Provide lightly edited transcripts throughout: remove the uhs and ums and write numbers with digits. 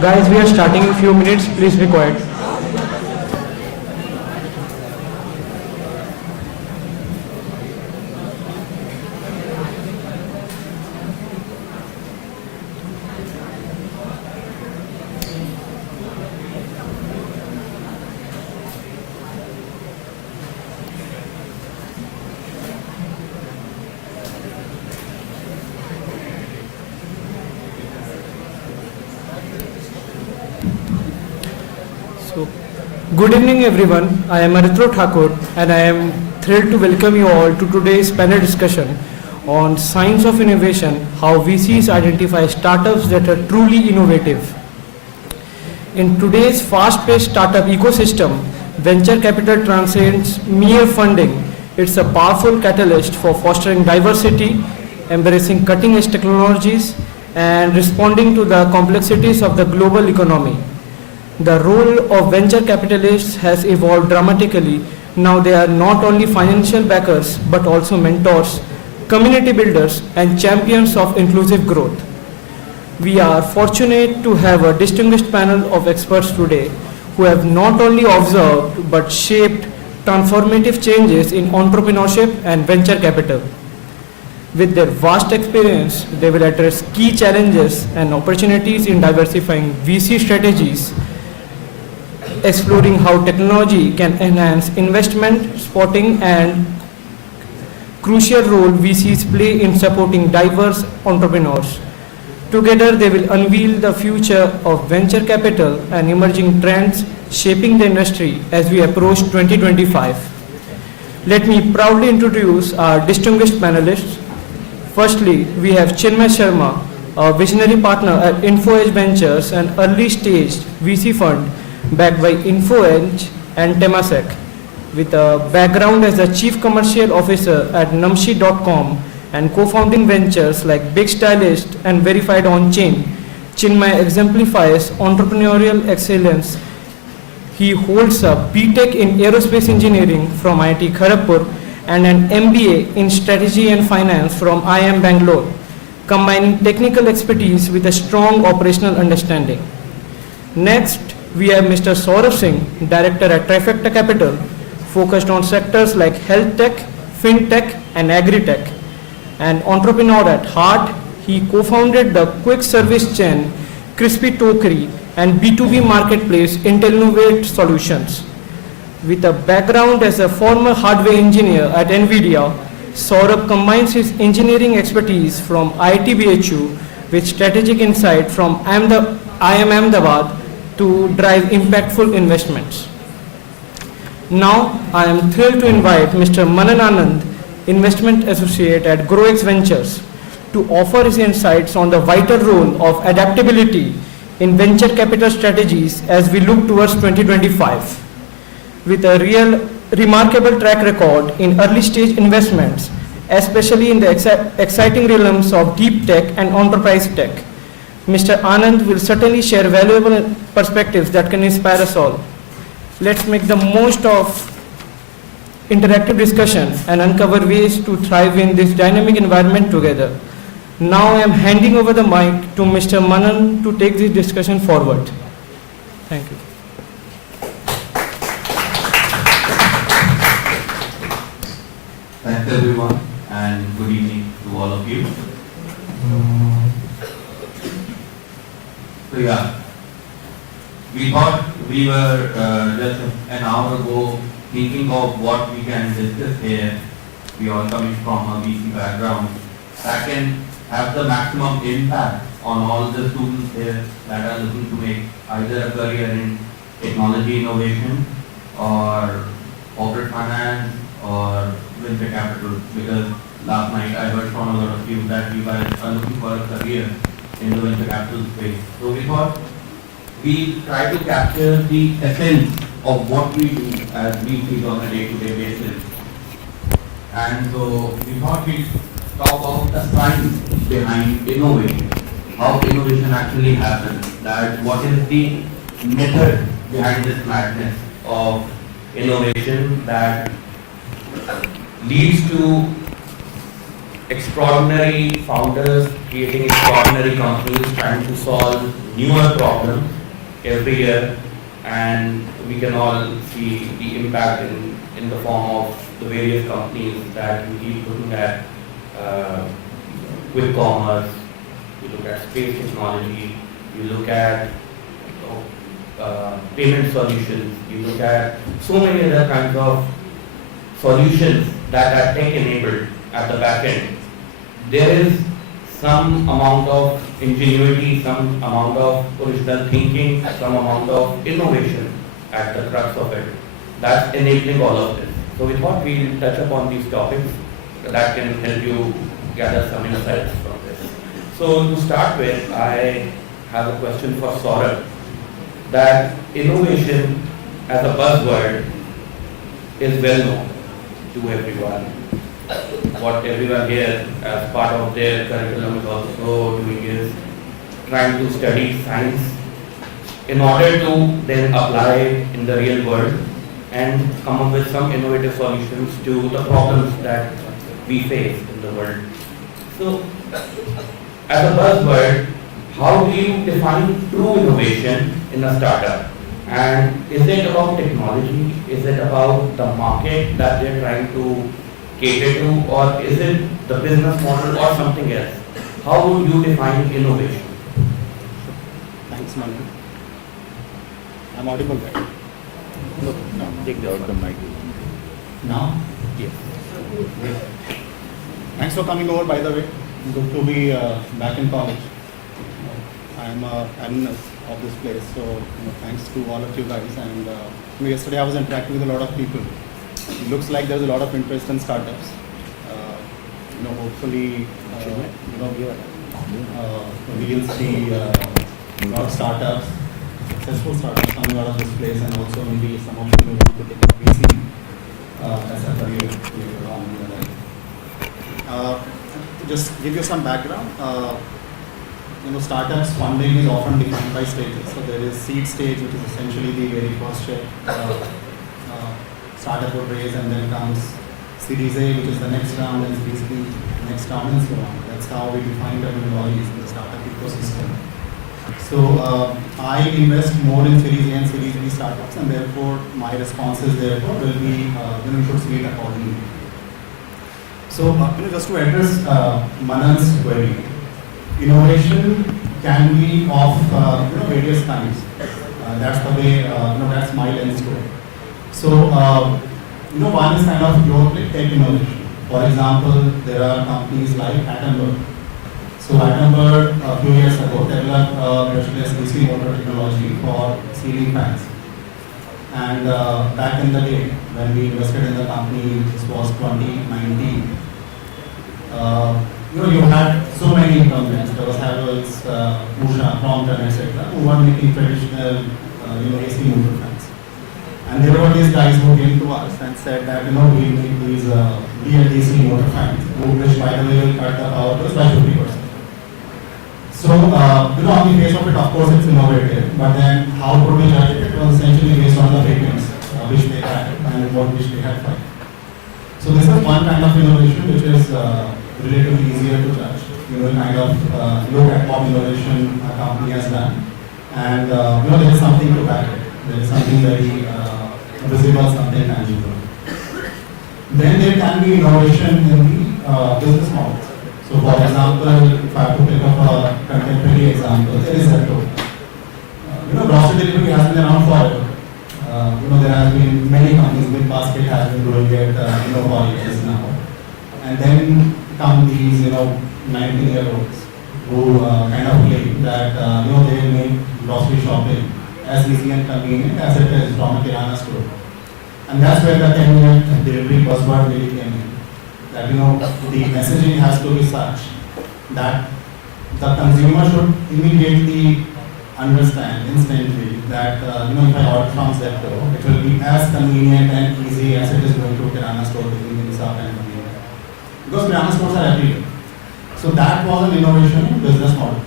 Guys, we are starting in few minutes. Please be quiet. So, good evening everyone. I am Arithro Thakur and I am thrilled to welcome you all to today's panel discussion on Science of Innovation, how VCs identify startups that are truly innovative. In today's fast-paced startup ecosystem, venture capital transcends mere funding. It's a powerful catalyst for fostering diversity, embracing cutting-edge technologies, and responding to the complexities of the global economy. The role of venture capitalists has evolved dramatically. Now they are not only financial backers but also mentors, community builders, and champions of inclusive growth. We are fortunate to have a distinguished panel of experts today who have not only observed but shaped transformative changes in entrepreneurship and venture capital. With their vast experience, they will address key challenges and opportunities in diversifying VC strategies, exploring how technology can enhance investment, spotting, and crucial role VCs play in supporting diverse entrepreneurs. Together, they will unveil the future of venture capital and emerging trends shaping the industry as we approach 2025. Let me proudly introduce our distinguished panelists. Firstly, we have Chinmay Sharma, a visionary partner at InfoEdge Ventures, an early-stage VC fund backed by InfoEdge and Temasek, with a background as the Chief Commercial Officer at Namshi.com and co-founding ventures like Big Stylist and Verified On-Chain. Chinmay exemplifies entrepreneurial excellence. He holds a BTech in Aerospace Engineering from IIT Kharagpur and an MBA in Strategy and Finance from IIM Bangalore, combining technical expertise with a strong operational understanding. Next, we have Mr. Saurabh Singh, Director at Trifecta Capital, focused on sectors like health tech, fintech, and agri-tech. An entrepreneur at heart, he co-founded the quick service chain Crispy Tokri and B2B marketplace Intelnovate Solutions. With a background as a former hardware engineer at NVIDIA, Saurabh combines his engineering expertise from IIT BHU with strategic insight from IIM Ahmedabad to drive impactful investments. Now, I am thrilled to invite Mr. Manan Anand, Investment Associate at GrowX Ventures, to offer his insights on the vital role of adaptability in venture capital strategies as we look towards 2025. With a remarkable track record in early stage investments, especially in the exciting realms of deep tech and enterprise tech, Mr. Anand will certainly share valuable perspectives that can inspire us all. Let's make the most of interactive discussion and uncover ways to thrive in this dynamic environment together. Now I am handing over the mic to Mr. Manan to take this discussion forward. Thank you. Thanks everyone and good evening to all of you. So yeah, we thought we were just an hour ago thinking of what we can discuss here. We all coming from a VC background that can have the maximum impact on all the students here that are looking to make either a career in technology innovation or corporate finance or venture capital, because last night I heard from a lot of you that you guys are looking for a career in the venture capital space. So we thought we try to capture the essence of what we do as VCs on a day-to-day basis. And so we thought we'd talk about the science behind innovation, how innovation actually happens, that what is the method behind this madness of innovation that leads to extraordinary founders creating extraordinary companies trying to solve newer problems every year, and we can all see the impact in the form of the various companies that we keep looking at, quick commerce, you look at space technology, you look at payment solutions, you look at so many other kinds of solutions that are tech enabled at the back end. There is some amount of ingenuity, some amount of original thinking, some amount of innovation at the crux of it that's enabling all of this. So we thought we'll touch upon these topics that can help you gather some insights from this. So to start with, I have a question for Saurabh, that innovation as a buzzword is well known to everyone. What everyone here as part of their curriculum is also doing is trying to study science in order to then apply it in the real world and come up with some innovative solutions to the problems that we face in the world. So, as a buzzword, how do you define true innovation in a startup? And is it about technology? Is it about the market that they're trying to cater to? Or is it the business model or something else? How would you define innovation? Thanks, Manu. I'm audible, right? Look, no, take this the mic. Now? Yes. Thanks for coming over, by the way. Good to be back in college. I'm an alumnus of this place, so thanks to all of you guys. And yesterday I was interacting with a lot of people. It looks like there's a lot of interest in startups. Hopefully, we'll see a lot of startups, successful startups coming out of this place, and also maybe some of you could take a VC as a career later on in your life. To just give you some background, startups funding is often defined by stages. So there is seed stage, which is essentially the very first check startup would raise, and then comes Series A, which is the next round, and Series B, next round, and so on. That's how we define terminologies in the startup ecosystem. So I invest more in Series A and Series B startups, and therefore my responses therefore will be you should see it accordingly. So just to address Manan's query, innovation can be of various kinds. That's the way that's my lens to it. So one is kind of purely tech innovation. For example, there are companies like Atomberg. So Atomberg a few years ago developed brushless DC motor technology for ceiling fans. And back in the day, when we invested in the company, this was 2019. You had so many incumbents. There was Havells, Usha, Crompton, etc., who were making traditional, AC motor fans. And there were these guys who came to us and said that, we make these BLDC motor fans, which by the way will cut the power bills by 50%. So, on the face of it, of course, it's innovative, but then how could we judge it? It was essentially based on the patents which they had and which they had filed. So this is one kind of innovation which is relatively easier to judge. Kind of look at what innovation a company has done, and there is something to back it. There is something very visible, something tangible. Then there can be innovation in the business models. So for example, if I have to pick up a contemporary example, there is Zepto. Grocery delivery has been around forever. There have been many companies, BigBasket has been doing it for years now. And then come these 19-year-olds who kind of claim that they make grocery shopping as easy and convenient as it is from a kirana store. And that's where the 10-minute delivery buzzword really came in. That the messaging has to be such that the consumer should immediately understand instantly that if I order from Zepto, it will be as convenient and easy as it is going to a kirana store picking things up and convenient. Because kirana stores are everywhere. So that was an innovation in business model,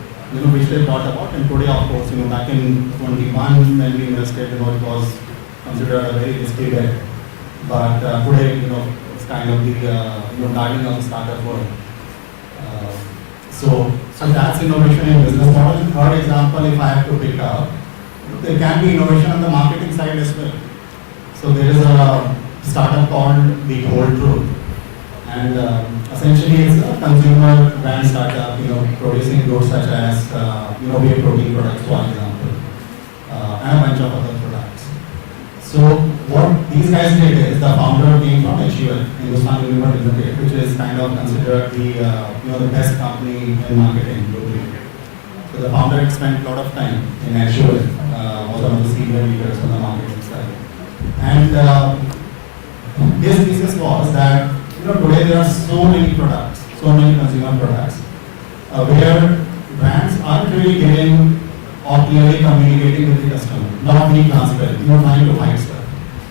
which they thought about. And today, of course, back in 21 when we invested, it was considered a very risky bet. But today, it's kind of the guardian of the startup world. So that's innovation in business model. And third example, if I have to pick up, there can be innovation on the marketing side as well. So there is a startup called The Whole Truth, and essentially it's a consumer brand startup, producing goods such as whey protein products, for example, and a bunch of other products. So what these guys did is the founder came from HUL, Hindustan Unilever Limited, which is kind of considered the best company in marketing globally. So the founder had spent a lot of time in HUL, was one of the senior leaders on the marketing side. And his thesis was that today there are so many products, so many consumer products, where brands aren't really giving or clearly communicating with the customer, not being transparent, trying to hide stuff.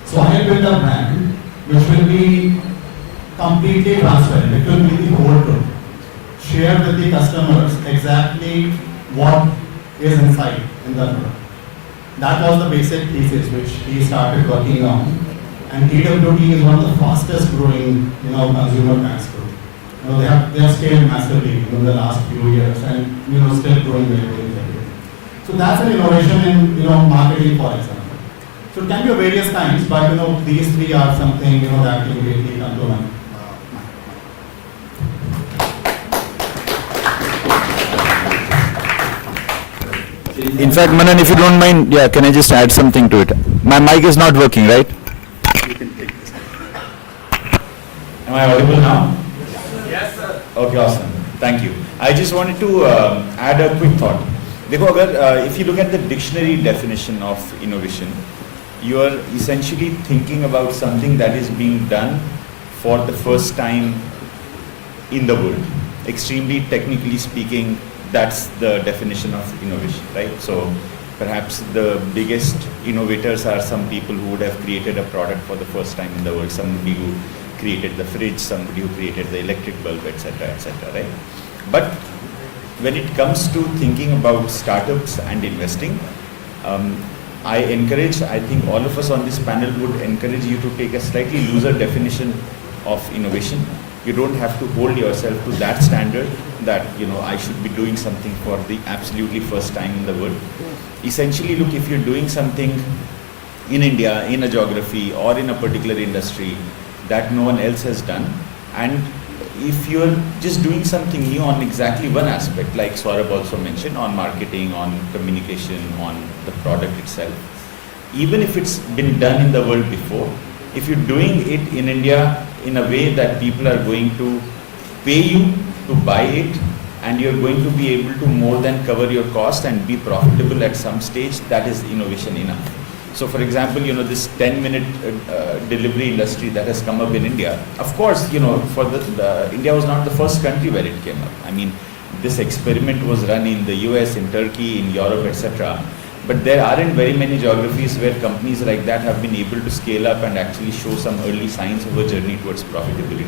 So I built a brand which will be completely transparent. It will be the whole truth. Share with the customers exactly what is inside in the product. That was the basic thesis which he started working on. And TWT is one of the fastest growing consumer brands group. They have scaled massively in the last few years and still growing very, very rapidly. So that's an innovation in marketing, for example. So it can be of various kinds, but these three are something that immediately come to mind. In fact, Manan, if you don't mind, can I just add something to it? My mic is not working, right? Am I audible now? Yes, sir. Okay, awesome. Thank you. I just wanted to add a quick thought. If you look at the dictionary definition of innovation, you are essentially thinking about something that is being done for the first time in the world. Extremely technically speaking, that's the definition of innovation, right? So perhaps the biggest innovators are some people who would have created a product for the first time in the world, somebody who created the fridge, somebody who created the electric bulb, etc., right? But when it comes to thinking about startups and investing, I think all of us on this panel would encourage you to take a slightly looser definition of innovation. You don't have to hold yourself to that standard that, I should be doing something for the absolutely first time in the world. Essentially, look, if you're doing something in India, in a geography or in a particular industry that no one else has done, and if you're just doing something new on exactly one aspect, like Saurabh also mentioned, on marketing, on communication, on the product itself, even if it's been done in the world before, if you're doing it in India in a way that people are going to pay you to buy it, and you're going to be able to more than cover your cost and be profitable at some stage, that is innovation enough. So for example, this 10-minute delivery industry that has come up in India, of course, for India was not the first country where it came up. I mean, this experiment was run in the US, in Turkey, in Europe, etc. But there aren't very many geographies where companies like that have been able to scale up and actually show some early signs of a journey towards profitability.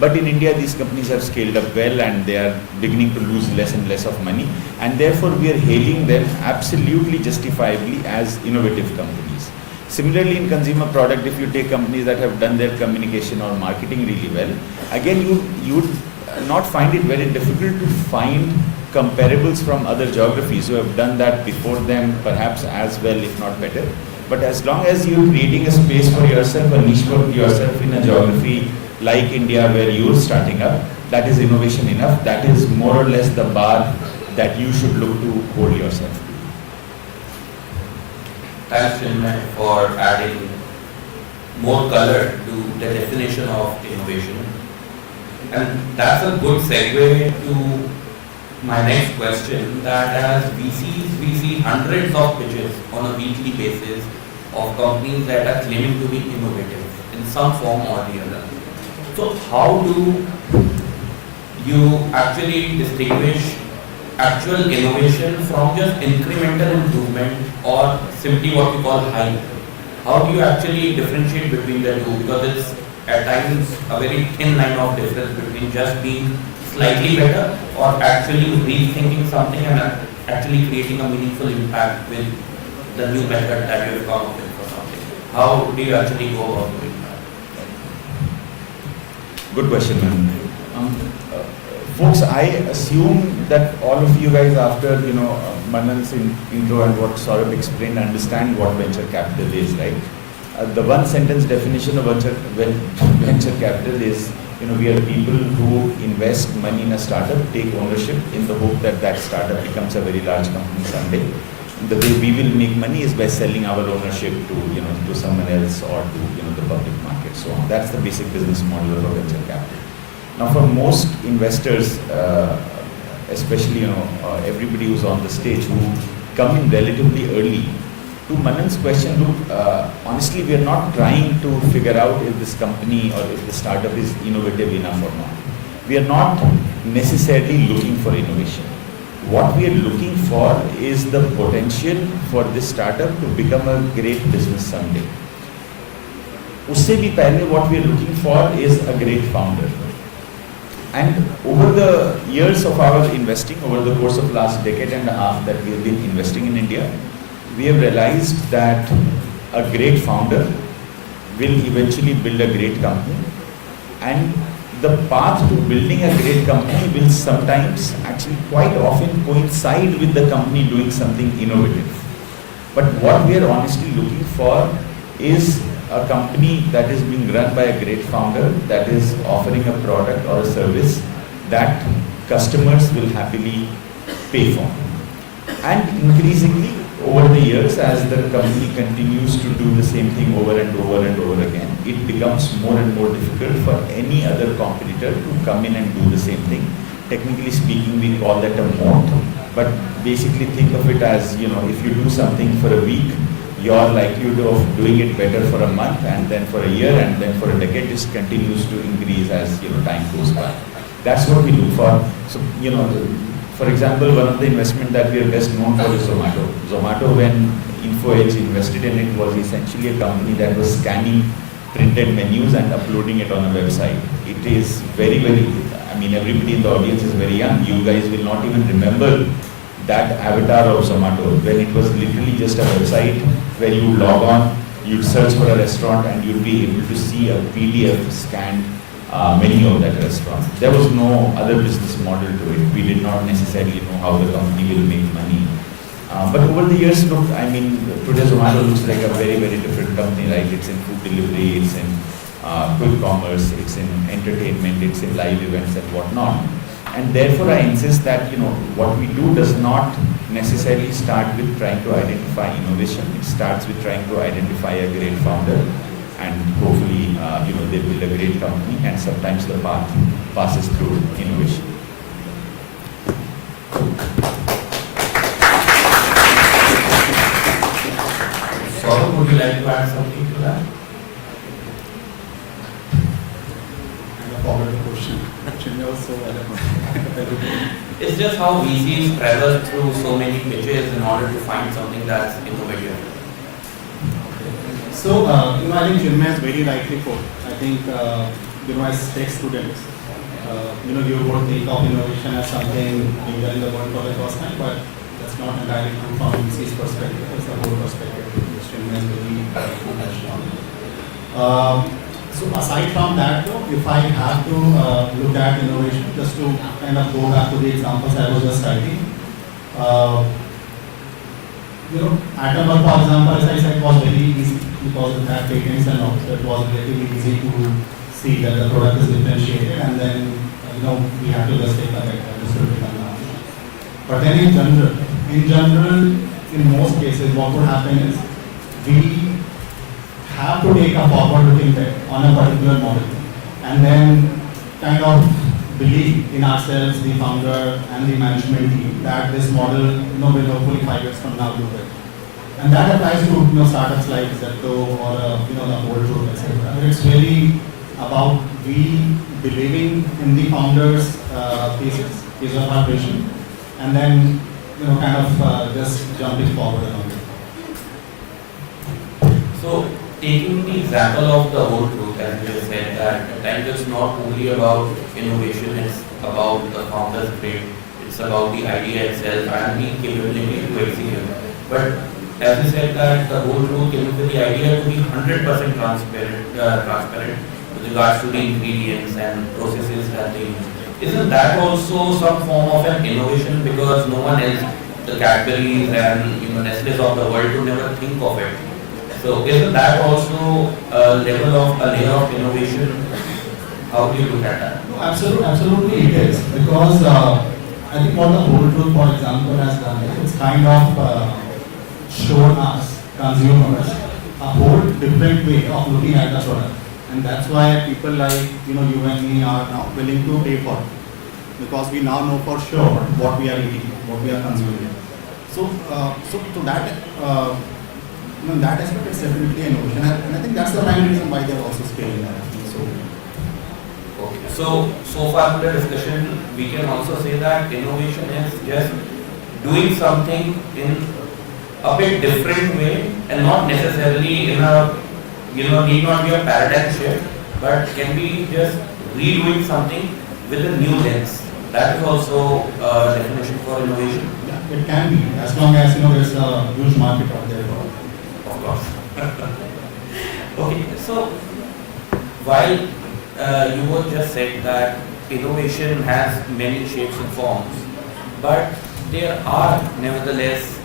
But in India, these companies have scaled up well and they are beginning to lose less and less of money. And therefore, we are hailing them absolutely justifiably as innovative companies. Similarly, in consumer product, if you take companies that have done their communication or marketing really well, again, you would not find it very difficult to find comparables from other geographies who have done that before them, perhaps as well, if not better. But as long as you're creating a space for yourself, a niche for yourself in a geography like India where you're starting up, that is innovation enough. That is more or less the bar that you should look to hold yourself to. Thanks, Chinmay, for adding more color to the definition of innovation. And that's a good segue to my next question, that as VCs, we see hundreds of pitches on a weekly basis of companies that are claiming to be innovative in some form or the other. So how do you actually distinguish actual innovation from just incremental improvement or simply what we call hype? How do you actually differentiate between the two? Because it's at times a very thin line of difference between just being slightly better or actually rethinking something and actually creating a meaningful impact with the new method that you have come up with for something. How do you actually go about doing that? Good question, man. Folks, I assume that all of you guys, after Manan's intro and what Saurabh explained, understand what venture capital is, right? The one sentence definition of venture capital is, we are people who invest money in a startup, take ownership in the hope that that startup becomes a very large company someday. The way we will make money is by selling our ownership to someone else or to the public market. So that's the basic business model of a venture capital. Now, for most investors, especially everybody who's on the stage who come in relatively early, to Manan's question, look, honestly, we are not trying to figure out if this company or if the startup is innovative enough or not. We are not necessarily looking for innovation. What we are looking for is the potential for this startup to become a great business someday. Usse bhi pehle, what we are looking for is a great founder. And over the years of our investing, over the course of last decade and a half that we have been investing in India, we have realized that a great founder will eventually build a great company, and the path to building a great company will sometimes, actually quite often, coincide with the company doing something innovative. But what we are honestly looking for is a company that is being run by a great founder, that is offering a product or a service that customers will happily pay for. And increasingly, over the years, as the company continues to do the same thing over and over and over again, it becomes more and more difficult for any other competitor to come in and do the same thing. Technically speaking, we call that a moat, but basically think of it as, if you do something for a week, your likelihood of doing it better for a month, and then for a year, and then for a decade just continues to increase as time goes by. That's what we look for. So, for example, one of the investment that we are best known for is Zomato. Zomato, when InfoEdge invested in it, was essentially a company that was scanning printed menus and uploading it on a website. It is very, everybody in the audience is very young. You guys will not even remember that avatar of Zomato, when it was literally just a website where you log on, you'd search for a restaurant, and you'd be able to see a PDF scanned menu of that restaurant. There was no other business model to it. We did not necessarily know how the company will make money. But over the years, look, today Zomato looks like a very, very different company, right? It's in food delivery, it's in quick commerce, it's in entertainment, it's in live events and whatnot. And therefore, I insist that, what we do does not necessarily start with trying to identify innovation. It starts with trying to identify a great founder, and hopefully, they build a great company, and sometimes the path passes through innovation. Saurabh, would you like to add something to that? I forgot the question. Actually, also, I don't know. It's just how VCs travel through so many pitches in order to find something that's innovative. So, I think Chinmay has very rightly put. I think, as tech students, you would think of innovation as something new in the world for the first time, but that's not entirely true from VC's perspective. It's the whole perspective, which Chinmay has very rightly touched on. So, aside from that, though, if I have to look at innovation, just to kind of go back to the examples I was just citing, Atom, for example, as I said, was very easy because it had patents and all, so it was relatively easy to see that the product is differentiated, and then we have to just take a bet and just become large. But then in general, in most cases, what would happen is we have to take a forward-looking bet on a particular model, and then kind of believe in ourselves, the founder and the management team, that this model will hopefully 5 years from now do it. And that applies to startups like Zepto or the whole truth, etc. It's really about we believing in the founder's thesis, his or her vision, and then kind of just jumping forward along it. So, taking the example of the whole truth, as you said, that at times it's not only about innovation, it's about the founder's brain, it's about the idea itself and the capability to execute. But as you said, that the whole truth came with the idea to be 100% transparent with regards to the ingredients and processes that they use. isn't that also some form of an innovation, because no one else, the Cadburys and Nestle's of the world would never think of it. So isn't that also a layer of innovation? How do you look at that? No, absolutely it is, because I think what the whole truth, for example, has done is it's kind of shown us, consumers, a whole different way of looking at the product. And that's why people like you and me are now willing to pay for it, because we now know for sure what we are eating, what we are consuming. So to that, in that aspect, it's definitely innovation, and I think that's the prime reason why they're also scaling that. Okay. So far in the discussion, we can also say that innovation is just doing something in a bit different way, and not necessarily in a need not be a paradigm shift, but can be just redoing something with a new lens. That is also a definition for innovation. Yeah, it can be, as long as there's a huge market out there for it. Of course. Okay, so while you both just said that innovation has many shapes and forms, but there are nevertheless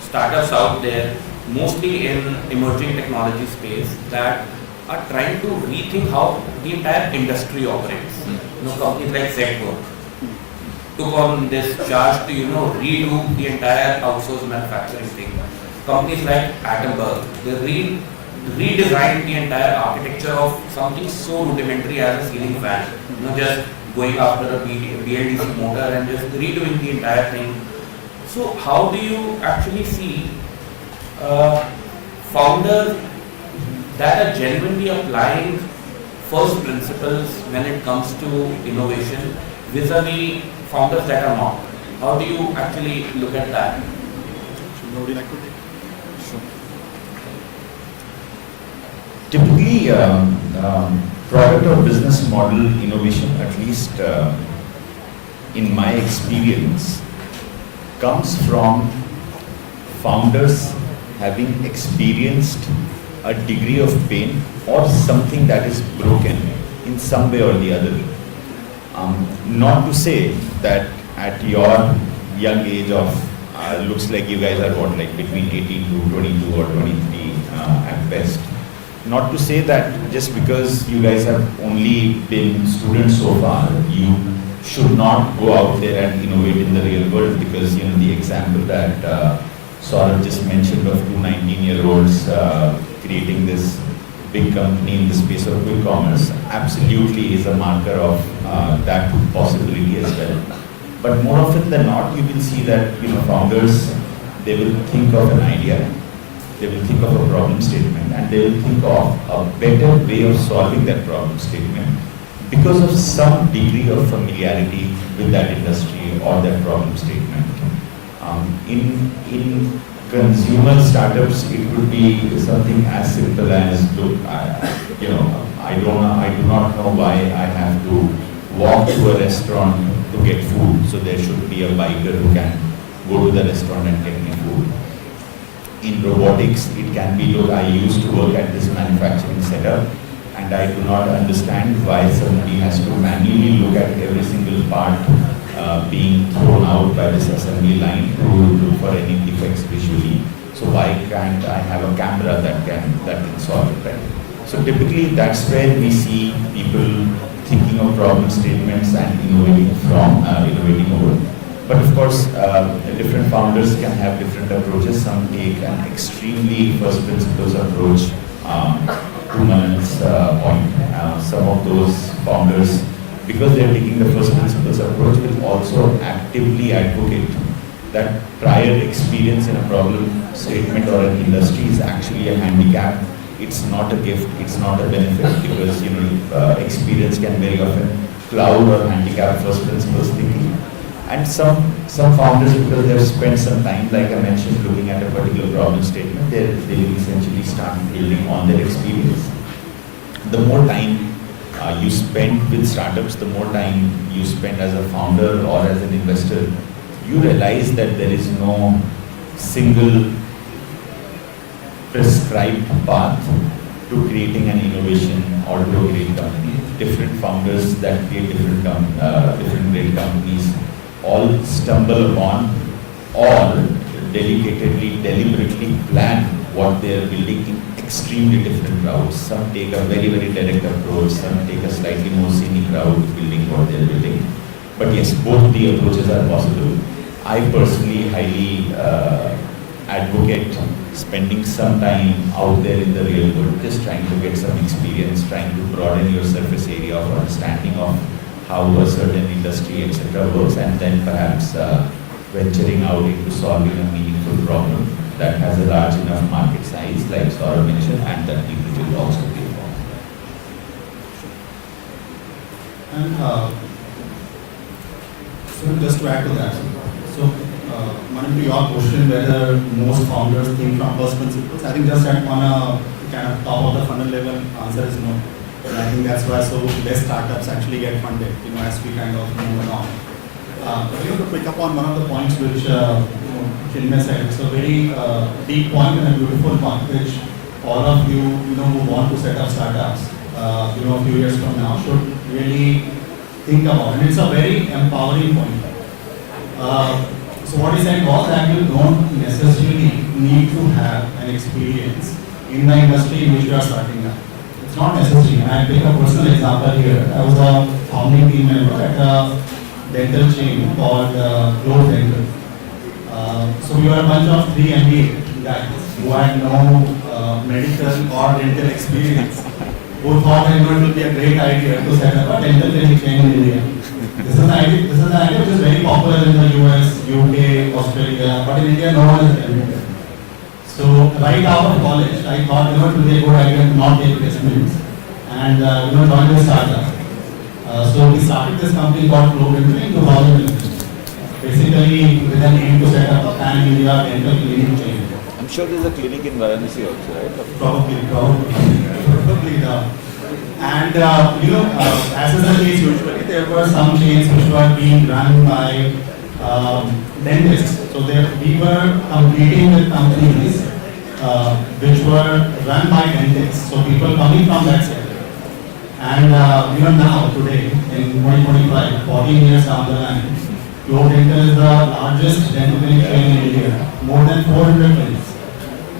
startups out there, mostly in emerging technology space, that are trying to rethink how the entire industry operates. Companies like ZWork took on this charge to redo the entire outsourced manufacturing thing. Companies like Atomberg, they redesigned the entire architecture of something so rudimentary as a ceiling fan. Just going after a BLDC motor and just redoing the entire thing. So how do you actually see founders that are genuinely applying first principles when it comes to innovation vis-a-vis founders that are not? How do you actually look at that? Would you like to take? Sure. Typically, product or business model innovation, at least in my experience, comes from founders having experienced a degree of pain or something that is broken in some way or the other. Not to say that at your young age of, looks like you guys are what, like between 18 to 22 or 23 at best. Not to say that just because you guys have only been students so far, you should not go out there and innovate in the real world, because the example that Saurabh just mentioned of two 19-year-olds creating this big company in the space of quick commerce absolutely is a marker of that possibility as well. But more often than not, you will see that founders, they will think of an idea, they will think of a problem statement, and they will think of a better way of solving that problem statement because of some degree of familiarity with that industry or that problem statement. In consumer startups, it could be something as simple as, look, I do not know why I have to walk to a restaurant to get food, so there should be a biker who can go to the restaurant and get me food. In robotics, it can be, look, I used to work at this manufacturing setup, and I do not understand why somebody has to manually look at every single part being thrown out by this assembly line to look for any defects visually. So why can't I have a camera that can solve it, right? So typically that's where we see people thinking of problem statements and innovating over. But of course, different founders can have different approaches. Some take an extremely first principles approach, to Manan's point. Some of those founders, because they are taking the first principles approach, will also actively advocate that prior experience in a problem statement or an industry is actually a handicap. It's not a gift, it's not a benefit, because experience can very often cloud or handicap first principles thinking. And some founders, because they have spent some time, like I mentioned, looking at a particular problem statement, they will essentially start building on their experience. The more time you spend with startups, the more time you spend as a founder or as an investor, you realize that there is no single prescribed path to creating an innovation or to a great company. Different founders that create different great companies all stumble upon or dedicatedly, deliberately plan what they are building in extremely different routes. Some take a very, very direct approach, some take a slightly more scenic route building what they are building. But yes, both the approaches are possible. I personally highly advocate spending some time out there in the real world, just trying to get some experience, trying to broaden your surface area of understanding of how a certain industry, etc. works, and then perhaps venturing out into solving a meaningful problem that has a large enough market size, like Saurabh mentioned, and that people will also pay for. And so just to add to that, so Manu, to your question whether most founders think from first principles, I think just on a kind of top of the funnel level, answer is no. And I think that's why so less startups actually get funded, as we kind of move along. To pick up on one of the points which Chinmay said, it's a very deep point and a beautiful point which all of you, who want to set up startups, a few years from now should really think about. And it's a very empowering point. So what he said was that you don't necessarily need to have an experience in the industry in which you are starting up. It's not necessary. And I take a personal example here. I was a founding team member at a dental chain called Globe Dental. So we were a bunch of 3 MBA guys who had no medical or dental experience, who thought that it would be a great idea to set up a dental clinic chain in India. This is an idea which is very popular in the US, UK, Australia, but in India no one is doing it. So right out of college, I thought it would be a good idea to not take placements and join the startup. So we started this company called Globe Dental in 2015. Basically with an aim to set up a pan-India dental clinic chain. I'm sure there's a clinic in Varanasi also, right? Probably no. And as is the case usually, there were some chains which were being run by dentists. So we were competing with companies which were run by dentists. So people coming from that sector. And now, today, in 2025, 14 years down the line, Globe Dental is the largest dental clinic chain in India, more than 400 clinics.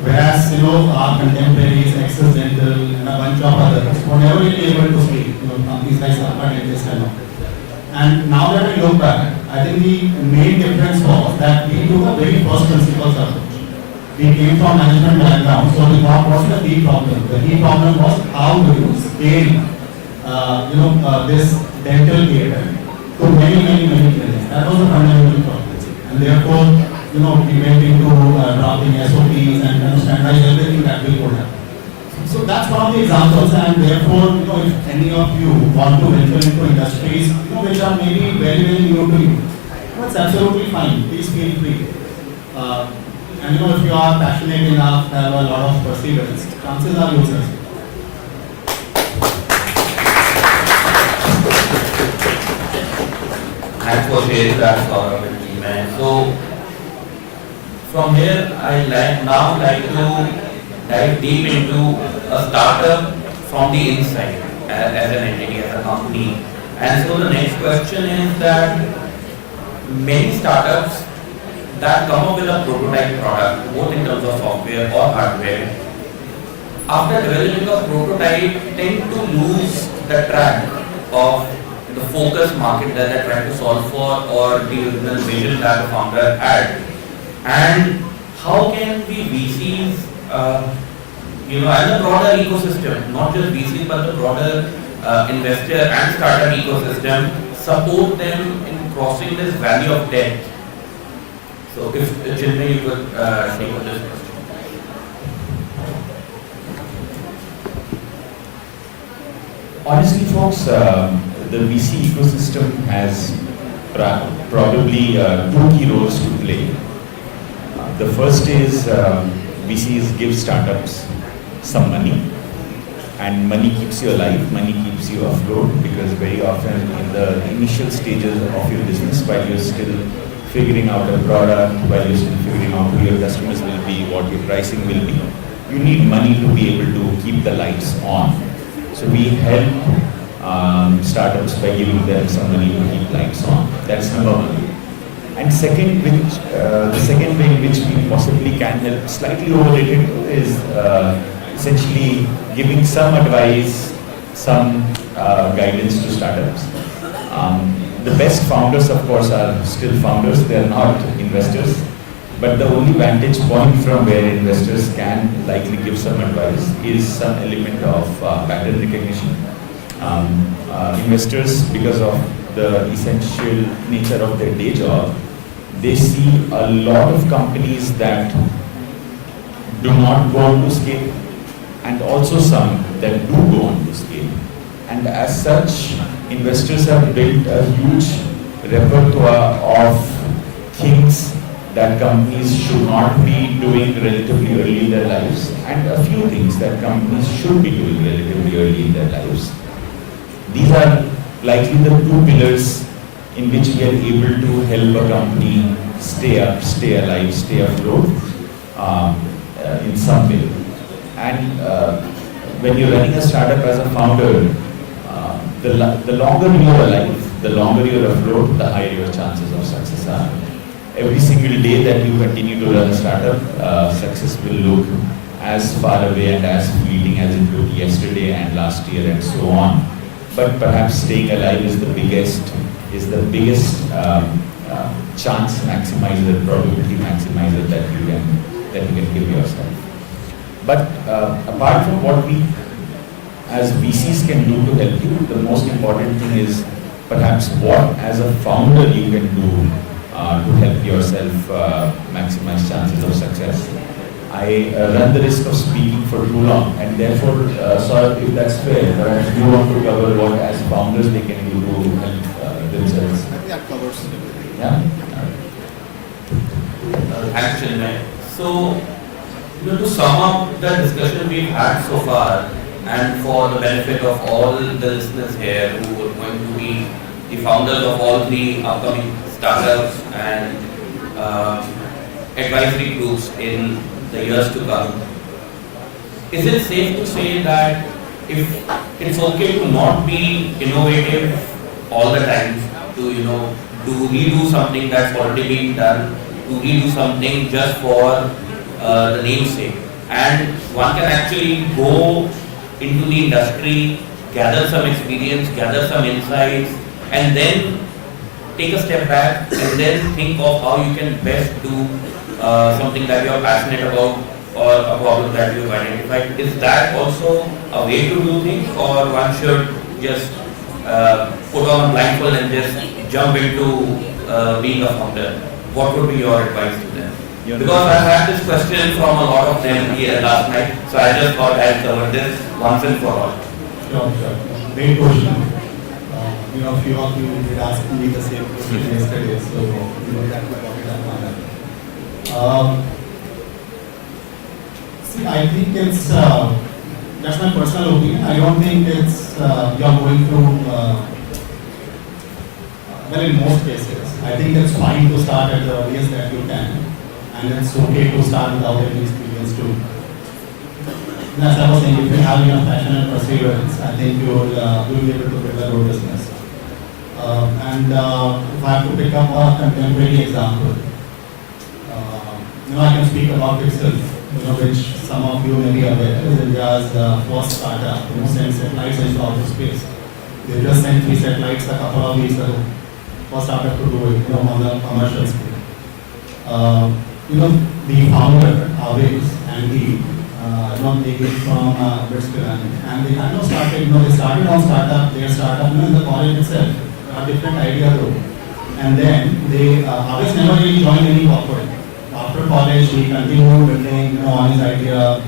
Whereas, our contemporaries, Access Dental, and a bunch of others were never really able to speak, companies like Sarpa Dentist and all. And now that we look back, I think the main difference was that we took a very first principles approach. We came from management background, so we thought, what's the key problem? The key problem was how do you scale, this dental care to many clinics. That was the fundamental problem. And therefore, we went into drafting SOPs and standardize everything that we could have. So that's one of the examples, and therefore, if any of you want to venture into industries, which are maybe very, very new to you, that's absolutely fine. Please feel free. And if you are passionate enough, have a lot of perseverance, chances are you'll succeed. Thanks for sharing that, Saurabh and Chinmay. So from here, I now like to dive deep into a startup from the inside as an entity, as a company. And so the next question is that many startups that come up with a prototype product, both in terms of software or hardware, after developing a prototype tend to lose the track of the focus market that they're trying to solve for, or the original vision that the founder had. And how can we VCs, and the broader ecosystem, not just VCs but the broader investor and startup ecosystem, support them in crossing this valley of debt? So if Chinmay, you could take on this question. Honestly, folks, the VC ecosystem has probably 2 key roles to play. The first is VCs give startups some money, and money keeps you alive, money keeps you afloat, because very often in the initial stages of your business, while you're still figuring out a product, while you're still figuring out who your customers will be, what your pricing will be, you need money to be able to keep the lights on. So we help startups by giving them some money to keep lights on. That's number one. And second, the second way in which we possibly can help, slightly overrated, is essentially giving some advice, some guidance to startups. The best founders, of course, are still founders. They are not investors. But the only vantage point from where investors can likely give some advice is some element of pattern recognition. Investors, because of the essential nature of their day job, they see a lot of companies that do not go on to scale, and also some that do go on to scale. And as such, investors have built a huge repertoire of things that companies should not be doing relatively early in their lives, and a few things that companies should be doing relatively early in their lives. These are likely the two pillars in which we are able to help a company stay up, stay alive, stay afloat in some way. And when you're running a startup as a founder, the longer you're alive, the longer you're afloat, the higher your chances of success are. Every single day that you continue to run a startup, success will look as far away and as fleeting as it looked yesterday and last year and so on. But perhaps staying alive is the biggest chance maximizer, probability maximizer that you can give yourself. But apart from what we as VCs can do to help you, the most important thing is perhaps what as a founder you can do to help yourself maximize chances of success. I run the risk of speaking for too long, and therefore, Saurabh, if that's fair, perhaps you want to cover what as founders they can do to help themselves. I think that covers everything. Yeah? Thanks, Chinmay. So, to sum up the discussion we've had so far, and for the benefit of all the listeners here who are going to be the founders of all three upcoming startups and advisory groups in the years to come, is it safe to say that if it's okay to not be innovative all the time, to redo something that's already been done, to redo something just for the namesake, and one can actually go into the industry, gather some experience, gather some insights, and then take a step back and then think of how you can best do something that you are passionate about or a problem that you have identified. Is that also a way to do things, or one should just put on a blindfold and just jump into being a founder? What would be your advice to them? Because I had this question from a lot of them here last night, so I just thought I'd cover this once and for all. Sure. Great question. A few of you did ask me the same question yesterday, so that we got it up. See, I think it's that's my personal opinion. I don't think it's you're going to well, in most cases, I think it's fine to start at the earliest that you can, and it's okay to start without any experience too. And as I was saying, if you have enough passion and perseverance, I think you'll be able to build a good business. And if I have to pick up a contemporary example, I can speak about Pixel, which some of you may be aware is India's first startup, sent satellites into outer space. They just sent 3 satellites a couple of weeks ago. First startup to do it, on the commercial scale. The founder, Aves, and they came from Bristol, and they kind of started, they started on startup, their startup, in the college itself, a different idea though. And then they, Aves never really joined any corporate. After college, he continued building on his idea,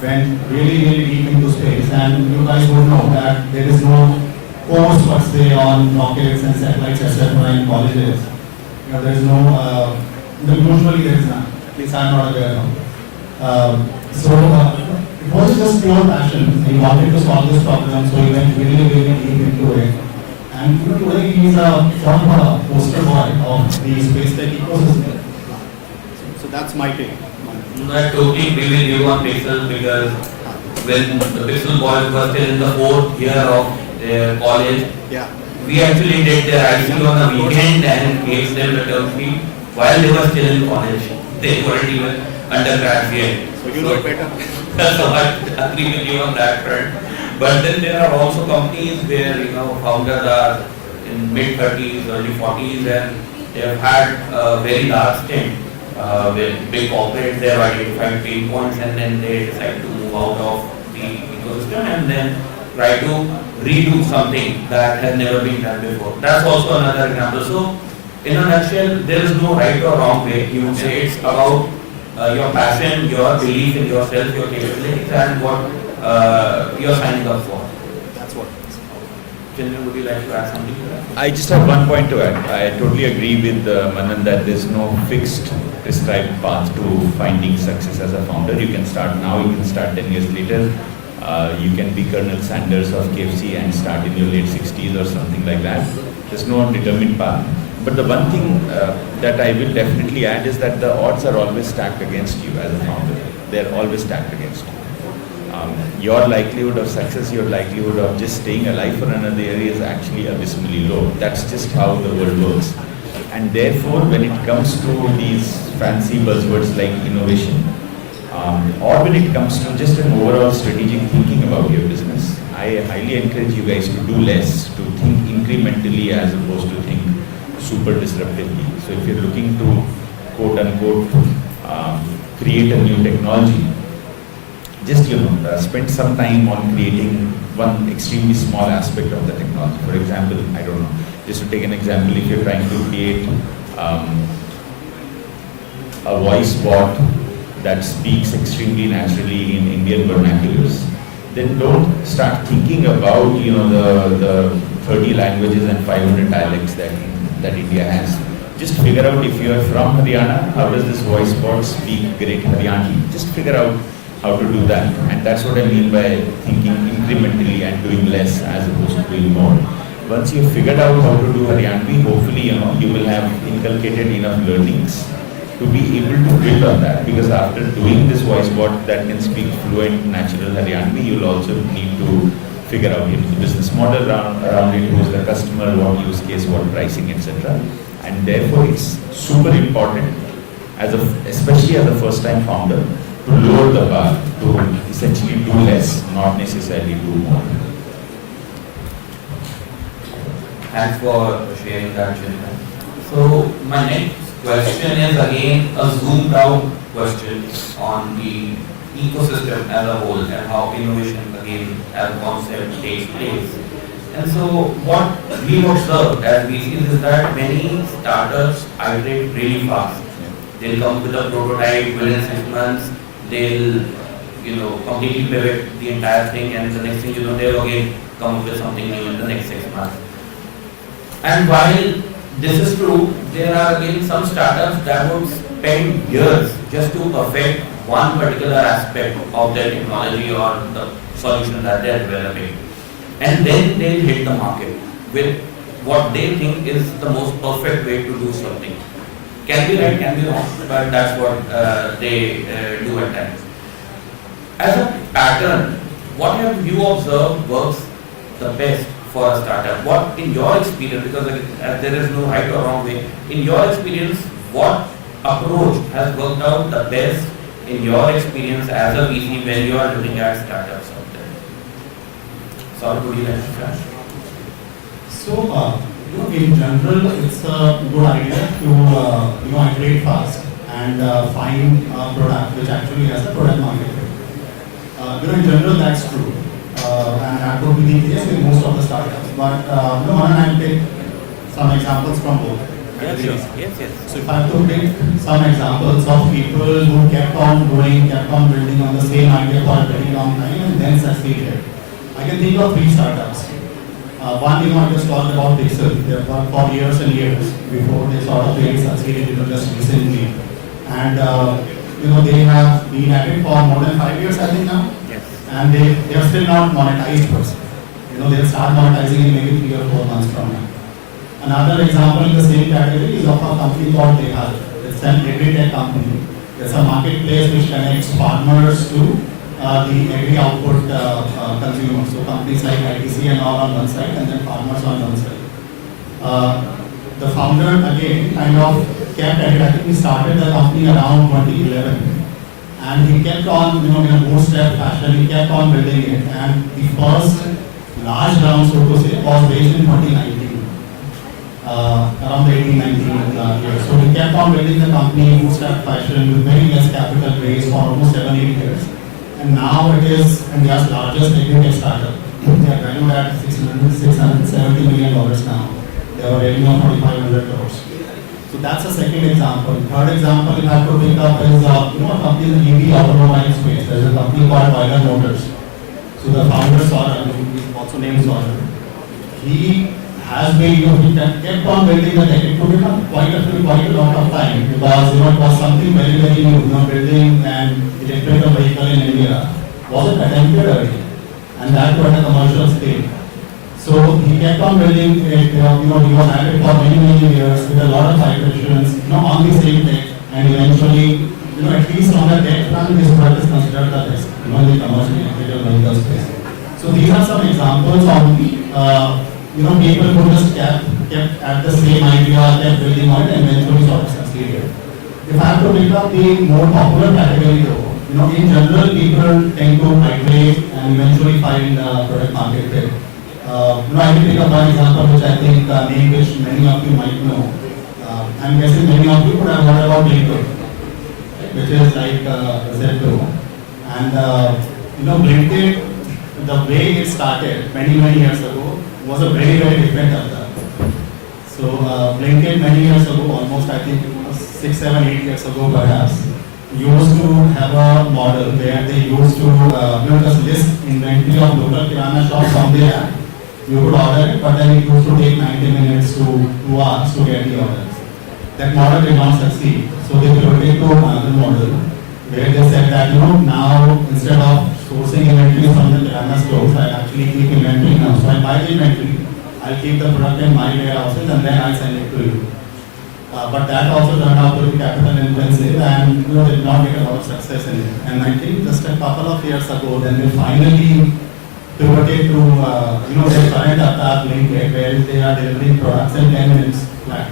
went really deep into space, and you guys would know that there is no course per se on rockets and satellites, etc. in colleges. There is no, usually there is none, at least I am not aware of. It was just pure passion. He wanted to solve this problem, so he went really deep into it. And today he is a former poster boy of the space tech ecosystem. So that's my take. I totally agree with you on Pixel because when the Pixel boys were still in the 4th year of their college, Yeah. we actually did their IC on the weekend and gave them the term fee while they were still in college. They weren't even undergrads yet. So you know it better. So I agree with you on that front. But then there are also companies where founders are in mid 30s, early 40s, and they have had a very large stint with big corporates. They have identified pain points, and then they decide to move out of the ecosystem and then try to redo something that has never been done before. That's also another example. So, in a nutshell, there is no right or wrong way. You would say it's about your passion, your belief in yourself, your capabilities, and what you're signing up for. That's what. Chintan, would you like to add something to that? I just have one point to add. I totally agree with Manan that there's no fixed prescribed path to finding success as a founder. You can start now, you can start 10 years later. You can be Colonel Sanders of KFC and start in your late 60s or something like that. There's no determined path. But the one thing that I will definitely add is that the odds are always stacked against you as a founder. They're always stacked against you. Your likelihood of success, your likelihood of just staying alive for another year is actually abysmally low. That's just how the world works. And therefore, when it comes to these fancy buzzwords like innovation, or when it comes to just an overall strategic thinking about your business, I highly encourage you guys to do less, to think incrementally as opposed to think super disruptively. So if you're looking to quote unquote create a new technology, just spend some time on creating one extremely small aspect of the technology. For example, I don't know, just to take an example, if you're trying to create a voice bot that speaks extremely naturally in Indian vernaculars, then don't start thinking about the 30 languages and 500 dialects that India has. Just figure out, if you are from Haryana, how does this voice bot speak great Haryanvi? Just figure out how to do that. And that's what I mean by thinking incrementally and doing less as opposed to doing more. Once you've figured out how to do Haryanvi, hopefully you will have inculcated enough learnings to be able to build on that. Because after doing this voice bot that can speak fluent natural Haryanvi, you'll also need to figure out the business model around it, who's the customer, what use case, what pricing, etc. And therefore it's super important, especially as a first time founder, to lower the bar, to essentially do less, not necessarily do more. Thanks for sharing that, Chintan. So my next question is again a zoomed out question on the ecosystem as a whole and how innovation again as a concept takes place. And so what we observed as VCs is that many startups iterate really fast. They'll come with a prototype within 6 months, they'll completely pivot the entire thing, and the next thing you know, they'll again come up with something new in the next 6 months. And while this is true, there are again some startups that would spend years just to perfect one particular aspect of their technology or the solution that they are developing. And then they hit the market with what they think is the most perfect way to do something. Can be right, can be wrong, but that's what they do at times. As a pattern, what have you observed works the best for a startup? What, in your experience, because there is no right or wrong way, in your experience, what approach has worked out the best in your experience as a VC when you are looking at startups out there? Saurabh, would you like to start? So, in general, it's a good idea to iterate fast and find a product which actually has a product market fit. In general, that's true, and that would be the case with most of the startups. But I'll take some examples from both. Yes. So if I have to take some examples of people who kept on going, kept on building on the same idea for a very long time and then succeeded, I can think of 3 startups. One, I just talked about Pixel. They have worked for years and years before they sort of really succeeded, just recently. And they have been at it for more than 5 years, I think now. Yes. And they are still not monetized first. They'll start monetizing in maybe 3 or 4 months from now. Another example in the same category is of a company called BHU. It's an agri-tech company. There's a marketplace which connects farmers to the agri output consumers. So companies like ITC and all on one side, and then farmers on one side. The founder again kind of kept at it. I think he started the company around 2011, and he kept on, in a bootstrap fashion, he kept on building it. And the first large round, so to say, was raised in 2019, around the 18-19 years. So he kept on building the company in bootstrap fashion with very less capital raised for almost 7-8 years. And now it is India's largest agri-tech startup. They are valued at $670 million now. They have a revenue of 4,500 crores. So that's the second example. Third example you have to pick up is a company in the EV automobile space. There's a company called Weiler Motors. So the founder Saurabh, who is also named Saurabh, he has been, he kept on building the tech. It took him quite a lot of time because it was something very, very new. Building an electrical vehicle in India wasn't attempted earlier, and that was at a commercial scale. So he kept on building it, he was at it for many years with a lot of iterations, on the same tech, and eventually, at least on the tech front, this product is considered the best, in the commercial electrical vehicle space. So these are some examples of people who just kept at the same idea, kept building on it, and eventually sort of succeeded. If I have to pick up the more popular category though, in general, people tend to iterate and eventually find product market fit. I will pick up one example which I think name which many of you might know. I'm guessing many of you would have heard about Blinkit, which is like Zepto. And Blinkit, the way it started many years ago was a very different avatar. So Blinkit many years ago, almost I think 6, 7, 8 years ago perhaps, used to have a model where they used to just list inventory of local kirana shops on their app. You could order it, but then it used to take 90 minutes to 2 hours to get the orders. That model did not succeed. So they pivoted to another model where they said that now instead of sourcing inventory from the kirana stores, I actually keep inventory now. So I buy the inventory, I'll keep the product in my warehouses and then I'll send it to you. But that also turned out to be capital intensive and did not get a lot of success in it. And I think just a couple of years ago, then they finally pivoted to their current avatar Blinkit, where they are delivering products in 10 minutes flat.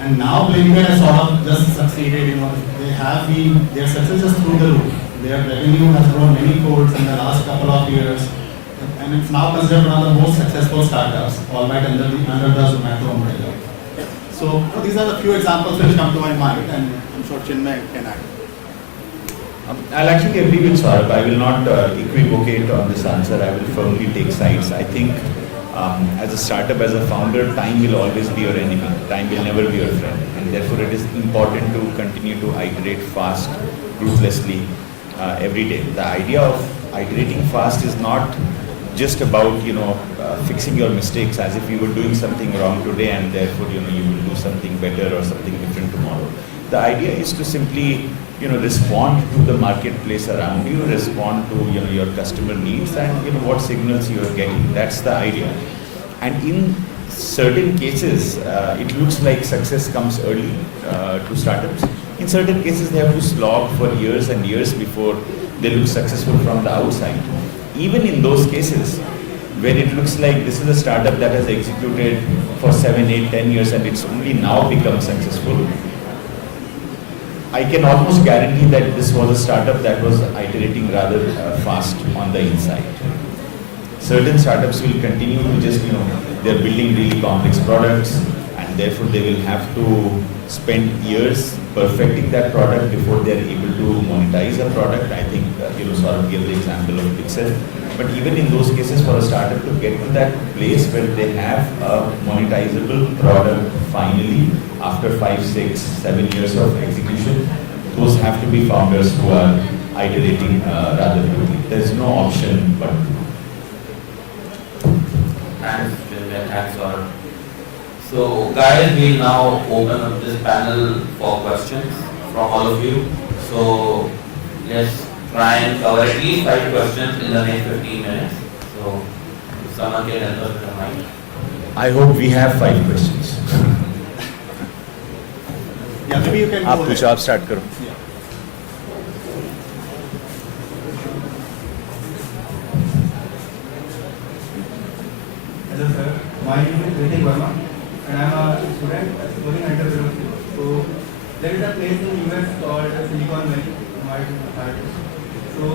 And now Blinkit has sort of just succeeded. They have been, their success is through the roof. Their revenue has grown many folds in the last couple of years, and it's now considered one of the most successful startups, albeit under the Zomato umbrella. So these are the few examples which come to my mind, and I'm sure Chinmay can add. I'll actually agree with Saurabh. I will not equivocate on this answer. I will firmly take sides. I think as a startup, as a founder, time will always be your enemy. Time will never be your friend. And therefore, it is important to continue to iterate fast, ruthlessly, every day. The idea of iterating fast is not just about, fixing your mistakes as if you were doing something wrong today and therefore, you will do something better or something different tomorrow. The idea is to simply respond to the marketplace around you, respond to your customer needs and what signals you are getting. That's the idea. And in certain cases, it looks like success comes early to startups. In certain cases, they have to slog for years and years before they look successful from the outside. Even in those cases, when it looks like this is a startup that has executed for 7, 8, 10 years and it's only now become successful, I can almost guarantee that this was a startup that was iterating rather fast on the inside. Certain startups will continue to just, they're building really complex products and therefore they will have to spend years perfecting that product before they're able to monetize a product. I think, Saurabh gave the example of Pixel. But even in those cases, for a startup to get to that place where they have a monetizable product finally, after 5, 6, 7 years of execution, those have to be founders who are iterating rather quickly. There's no option but. Thanks, Chinmay. Thanks, Saurabh. So, guys, we'll now open up this panel for questions from all of you. So, let's try and cover at least 5 questions in the next 15 minutes. So, if someone can help us with the mic. I hope we have 5 questions. Yeah, maybe you can आप पूछो, आप start करो. So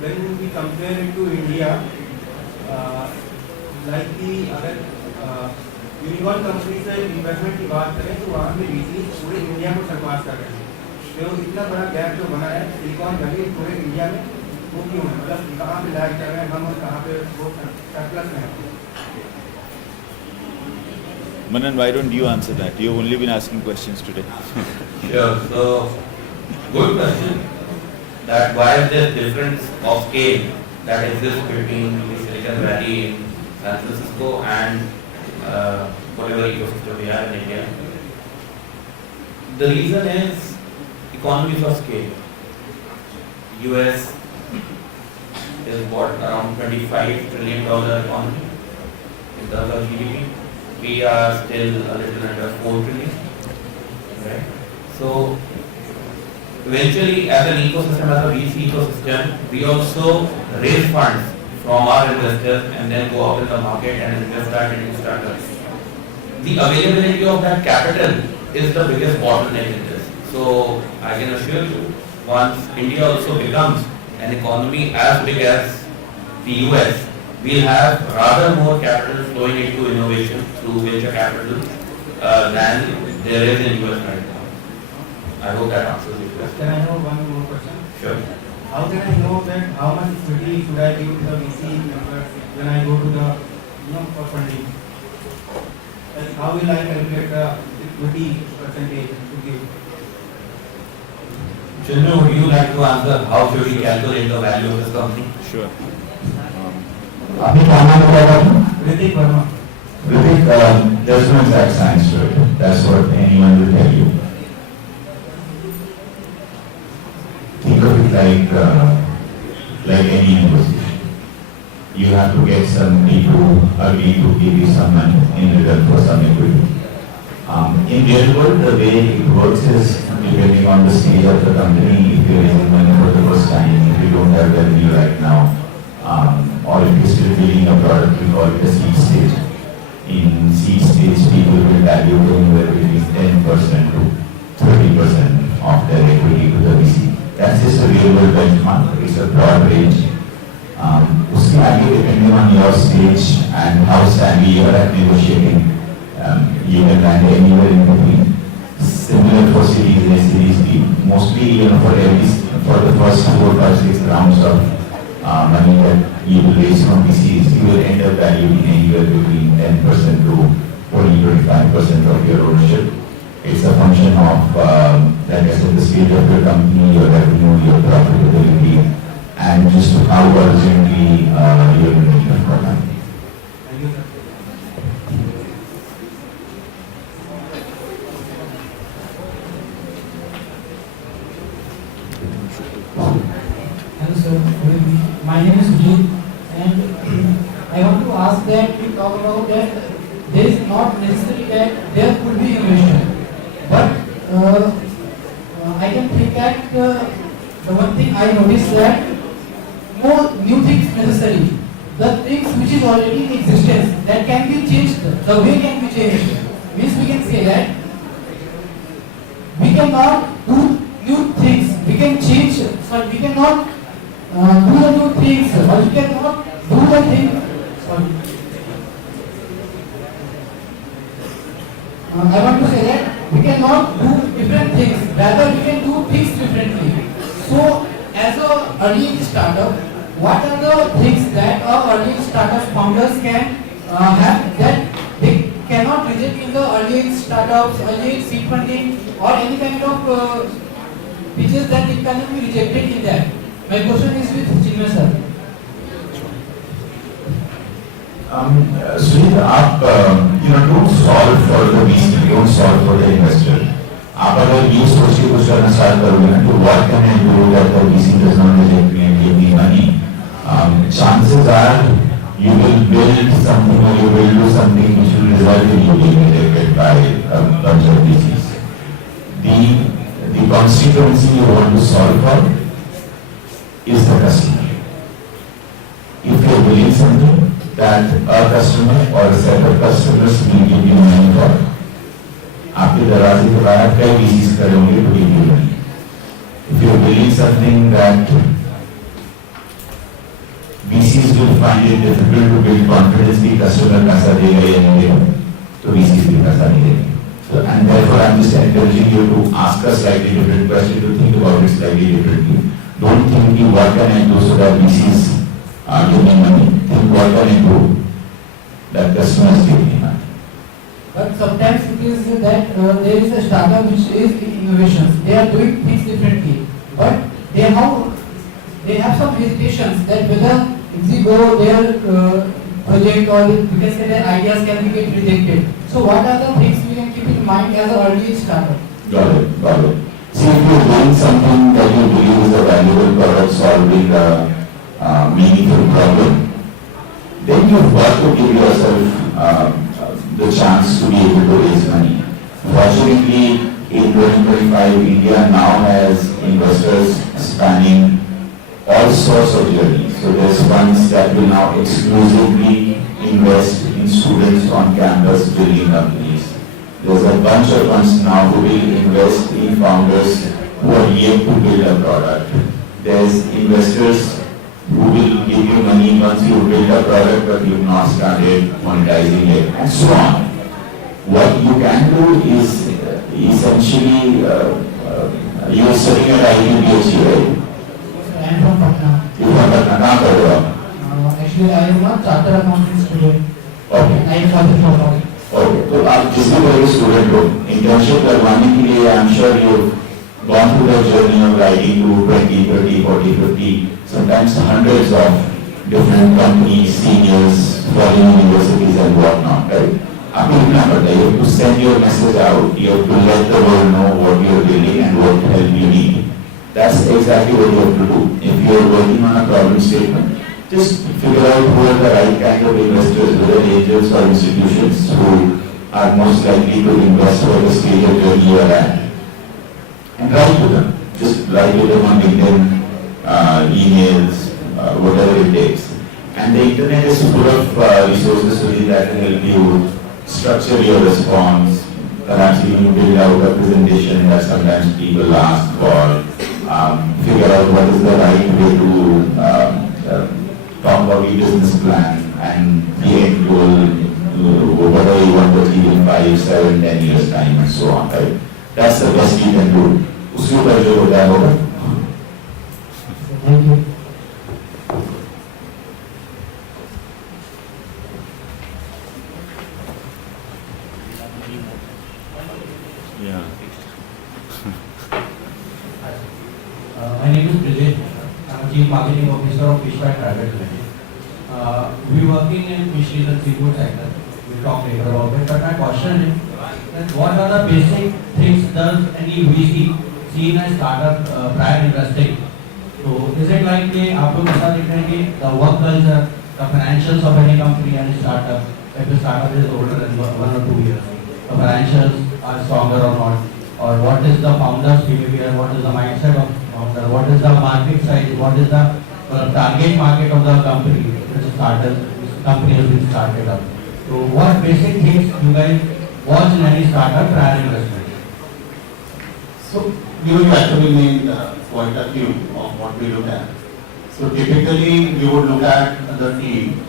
when we compare it to India, like the अगर unicorn company से investment की बात करें तो वहाँ पे VC पूरे इंडिया को सरपास कर रहे हैं। तो इतना बड़ा गैप जो बना है सिलिकॉन वैली पूरे इंडिया में वो क्यों है, मतलब कहाँ पे लैग कर रहे हैं हम और कहाँ पे वो सरप्लस में है। Manan, why don't you answer that? You've only been asking questions today. Sure. So, good question. That why is there difference of scale that exists between the Silicon Valley in San Francisco and whatever ecosystem we have in India? The reason is economies of scale. US is what, around $25 trillion economy in terms of GDP. We are still a little under 4 trillion, right? So eventually, as an ecosystem, as a VC ecosystem, we also raise funds from our investors and then go out in the market and invest that into startups. The availability of that capital is the biggest bottleneck in this. So I can assure you, once India also becomes an economy as big as the US, we'll have rather more capital flowing into innovation through venture capital than there is in US right now. I hope that answers your question. Can I know one more question? Sure. How can I know that how much equity should I give to the VC members when I go to the for funding? Like how will I calculate the equity percentage to give? Chandru, would you like to answer how should we calculate the value of this company? Sure. Ritik Verma. Ritik, there's no exact science to it. That's what anyone will tell you. Think of it like any negotiation. You have to get somebody to agree to give you some money in return for some equity. In real world, the way it works is depending on the stage of the company. If you're raising money for the first time, if you don't have revenue right now, or if you're still building a product, we call it a seed stage. In seed stage, people will value anywhere between 10% to 30% of their equity to the VC. That's just a real world benchmark. It's a broad range. Uski aage, depending on your stage and how savvy you are at negotiating, you can land anywhere in between. Similar for Series A, Series B. Mostly, for the first 4 or 6 rounds of money that you will raise from VCs, you will end up valuing anywhere between 10% to 20-25% of your ownership. It's a function of, like I said, the stage of your company, your revenue, your profitability, and just how urgently you're in need of money. Thank you, sir. Hello sir, good evening. My name is Sujit and I want to ask that we talk about that there is not necessary that there could be innovation, but I can think that the one thing I noticed that more new things necessary, the things which is already in existence that can be changed, the way can be changed. Means we can say that we cannot do new things, we can change, sorry, we cannot do the new things, or we cannot do the thing, sorry. I want to say that we cannot do different things, rather we can do things differently. So, as a early startup, what are the things that our early startup founders can have that they cannot reject in the early startups, early seed funding, or any kind of pitches that it cannot be rejected in that? My question is with Chinmay sir. Sujit, don't solve for the VC, don't solve for the investor. आप अगर ये सोच के कुछ करना start करोगे ना, तो what can I do that the VC does not reject me and give me money? Chances are you will build something or you will do something which will result in you being rejected by a bunch of VCs. The constituency you want to solve for is the customer. If you believe something that a customer or a set of customers will give you money for, आपके दरवाजे के बाहर कई VCs खड़े होंगे to give you money. if you're building something that VCs will find it difficult to build confidence कि customer पैसा देगा या नहीं देगा, तो VCs भी पैसा नहीं देंगे. So, and therefore I'm just encouraging you to ask a slightly different question, to think about it slightly differently. Don't think what can I do so that VCs are giving money. Think what can I do that customers give me money. But sometimes it is that there is a startup which is innovations. They are doing things differently, but they have some hesitations that whether if we go their project or we can say their ideas can be get rejected. So what are the things we can keep in mind as an early startup? Got it, got it. See, if you're doing something that you believe is a valuable product solving a meaningful problem, then you've got to give yourself the chance to be able to raise money. Fortunately, in 2025, India now has investors spanning all sorts of journeys. So there's funds that will now exclusively invest in students on campus building companies. There's a bunch of funds now who will invest in founders who are yet to build a product. There's investors who will give you money once you build a product but you've not started monetizing it, and so on. What you can do is essentially, you're studying at IIT, BHU, right? I am from Patna. You're from Patna, कहाँ कर रहे हो आप? Actually, I am a chartered accountant student. Okay. I am for the program. Okay, तो आप जिस भी तरह के स्टूडेंट हो, इंटर्नशिप करवाने के लिए I am sure you gone through the journey of writing to 20, 30, 40, 50, sometimes hundreds of different companies, seniors, foreign universities and whatnot, right? आपको लिखना पड़ता है, you have to send your message out, you have to let the world know what you are building and what help you need. That's exactly what you have to do. If you are working on a problem statement, just figure out who are the right kind of investors, whether angels or institutions who are most likely to invest for the stage of journey you are at. And write to them. Just write to them on LinkedIn, emails, whatever it takes. And the internet is full of resources that can help you structure your response. Perhaps even build out a presentation that sometimes people ask for. Figure out what is the right way to talk about your business plan and the end goal, whatever you want to achieve in 5, 7, 10 years time and so on, right? That's the best you can do. उसके ऊपर जो होता है होगा. Thank you. Yeah. My name is Bridget. I'm Chief Marketing Officer of Fishfry Private Limited. We working in fisheries and seafood sector. We'll talk later about it. But my question is that what are the basic things does any VC see in a startup prior investing? So is it like कि आप लोग ऐसा देख रहे हैं कि the work culture, the financials of any company and startup, if the startup is older than 1 or 2 years, the financials are stronger or not? Or what is the founder's behavior, what is the mindset of founder, what is the market size, what is the target market of the company which company has been started up. So what basic things you guys watch in any startup prior investment? So you actually named quite a few of what we look at. So typically we would look at the team,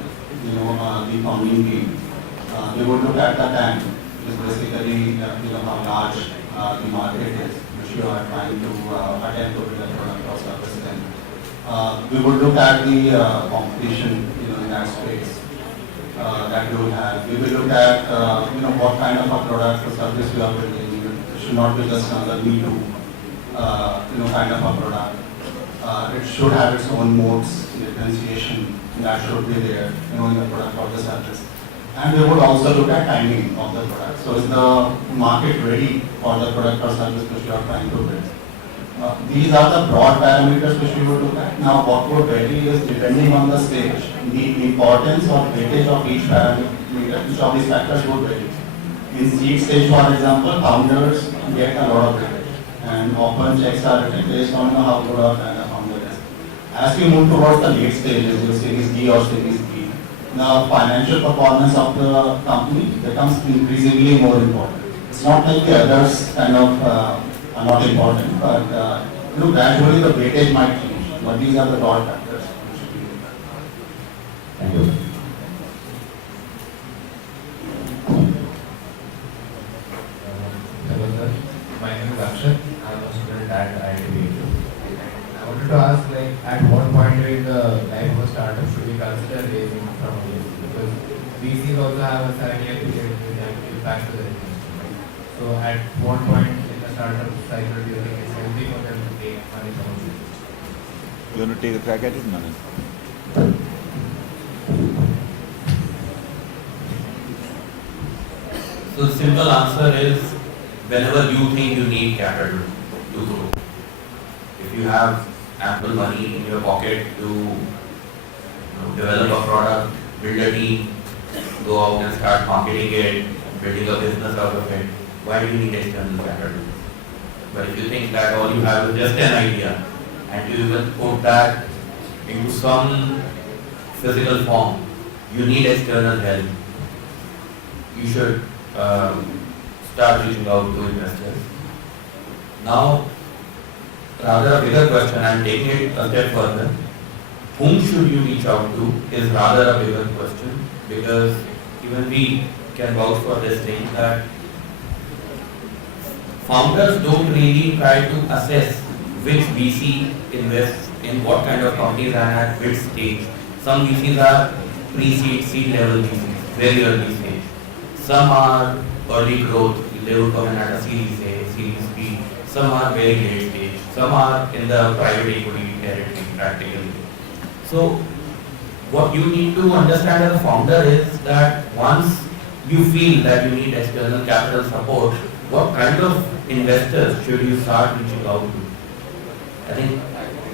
the founding team. We would look at the tank, which is basically how large the market is, which you are trying to attempt to build a product or service in. We would look at the competition, in that space that you will have. We will look at, what kind of a product or service you are building. It should not be just another me too, kind of a product. It should have its own modes, differentiation that should be there, in the product or the service. And we would also look at timing of the product. So is the market ready for the product or service which you are trying to build? These are the broad parameters which we would look at. Now what would vary is depending on the stage, the importance or weightage of each parameter, each of these factors would vary. In seed stage, for example, founders get a lot of weightage and often checks are written based on how good or bad the founder is. As we move towards the late stages, your Series D or Series B, the financial performance of the company becomes increasingly more important. It's not like the others kind of are not important, but gradually the weightage might change. But these are the broad factors. Thank you. Hello sir, my name is Akshat. I am a student at IIT BHU. I wanted to ask, at what point during the life of a startup should we consider raising from VC? Because VCs also have a 7-year period in which they have to give back to the investment. So at what point in the startup cycle do you think it's healthy for them to take money from VC? You want to take a crack at it, Manan? So the simple answer is whenever you think you need capital to grow. If you have ample money in your pocket to develop a product, build a team, go out and start marketing it, building a business out of it, why do you need external capital? But if you think that all you have is just an idea and you even put that into some physical form, you need external help. You should start reaching out to investors. Now, rather a bigger question, I am taking it a step further. Whom should you reach out to is rather a bigger question, because even we can vouch for this thing that founders don't really try to assess which VC invests in what kind of companies and at which stage. Some VCs are pre-seed, seed level VCs, very early stage. Some are early growth, they will come in at a Series A, Series B. Some are very late stage. Some are in the private equity territory practically. So what you need to understand as a founder is that once you feel that you need external capital support, what kind of investors should you start reaching out to? I think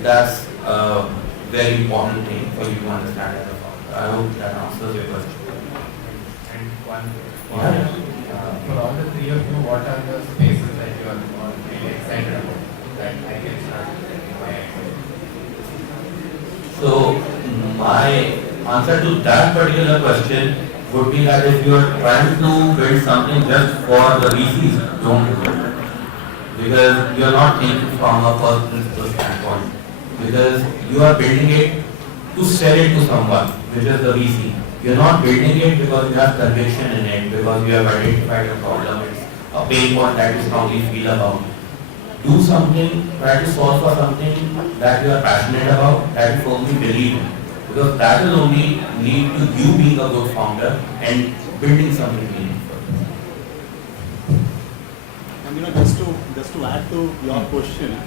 that's a very important thing for you to understand as a founder. I hope that answers your question. And one for all the three of you, what are the spaces that you are really excited about that I can start in my idea? So my answer to that particular question would be that if you are trying to build something just for the VCs, don't do it. Because you are not thinking from a first principle standpoint. Because you are building it to sell it to someone, which is the VC. You are not building it because you have conviction in it, because you have identified a problem, it's a pain point that you strongly feel about. Do something, try to solve for something that you are passionate about, that you firmly believe in. Because that will only lead to you being a good founder and building something meaningful. And just to add to your question,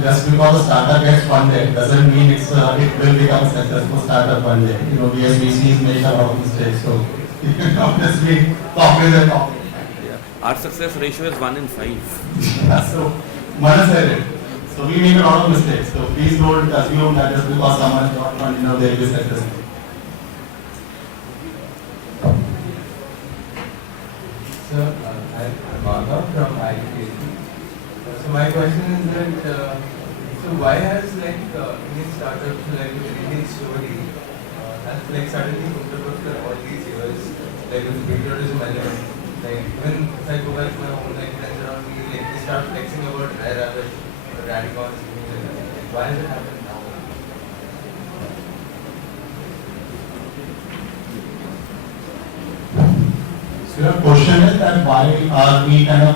just because a startup gets funded doesn't mean it will become a successful startup one day. We as VCs make a lot of mistakes, so you can obviously talk with them. Our success ratio is 1 in 5. So, Manan said it. So we make a lot of mistakes. So please don't assume that just because someone got funded, they will be successful. So, I'm Madhav from IIT. So my question is that, so why has Indian startups with Indian story has suddenly moved up after all these years, with patriotism element, even if I go back to my own friends around me, they start flexing about rare rabbit, radicons, why has it happened now? So your question is that why are we kind of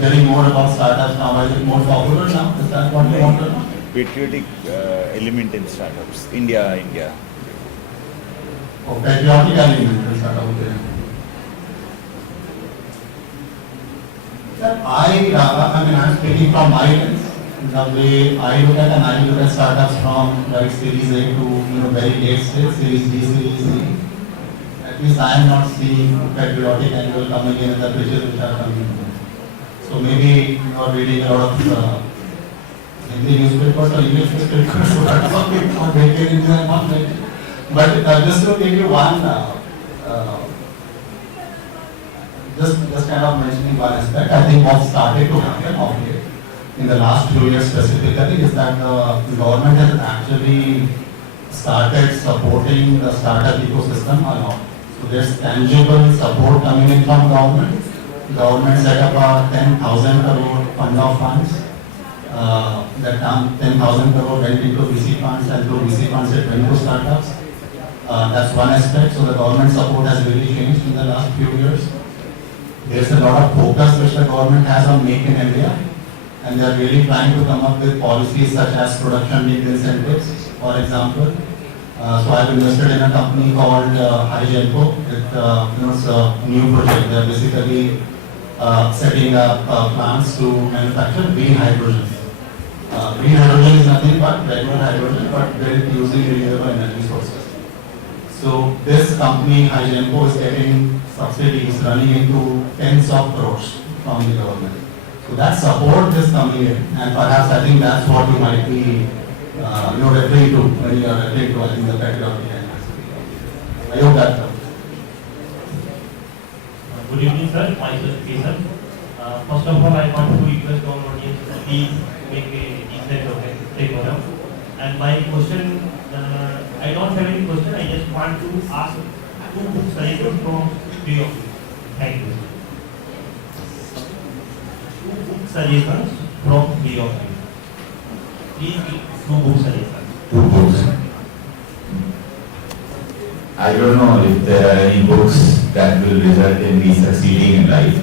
hearing more about startups now? Why is it more popular now? Is that what you want to know? Patriotic element in startups. India. Oh, patriotic element in startups. Okay. I'm speaking from my lens. The way I look at startups from Series A to very late stage, Series B, Series C. At least I am not seeing patriotic angle coming in the pitches which are coming in. So maybe you are reading a lot of Hindi newspapers or English newspapers, so that's something not making in my mind. But just to give you one, just kind of mentioning one aspect, I think what started to happen of late, in the last few years specifically, is that the government has actually started supporting the startup ecosystem a lot. So there's tangible support coming in from government. Government set up a 10,000 crore fund of funds that 10,000 crore went into VC funds, and through VC funds it went to startups. That's one aspect. So the government support has really changed in the last few years. There's a lot of focus which the government has on Make in India, and they are really trying to come up with policies such as production linked incentives, for example. So I've invested in a company called Hygenco. It's a new project. They're basically setting up plants to manufacture green hydrogen. Green hydrogen is nothing but regular hydrogen, but built using renewable energy sources. So this company, Hygenco, is getting subsidies running into tens of crores from the government. So that support is coming in, and perhaps I think that's what you might be referring to when you are referring to, I think, the patriotic capacity. I hope that helps. Good evening, sir. Myself, Jason. First of all, I want to request our audience to please make a decent decorum. And my question, I don't have any question. I just want to ask two book suggestions from three of you. Thank you. Two book suggestions from three of you. Please give two book suggestions. Two books. I don't know if there are any books that will result in me succeeding in life.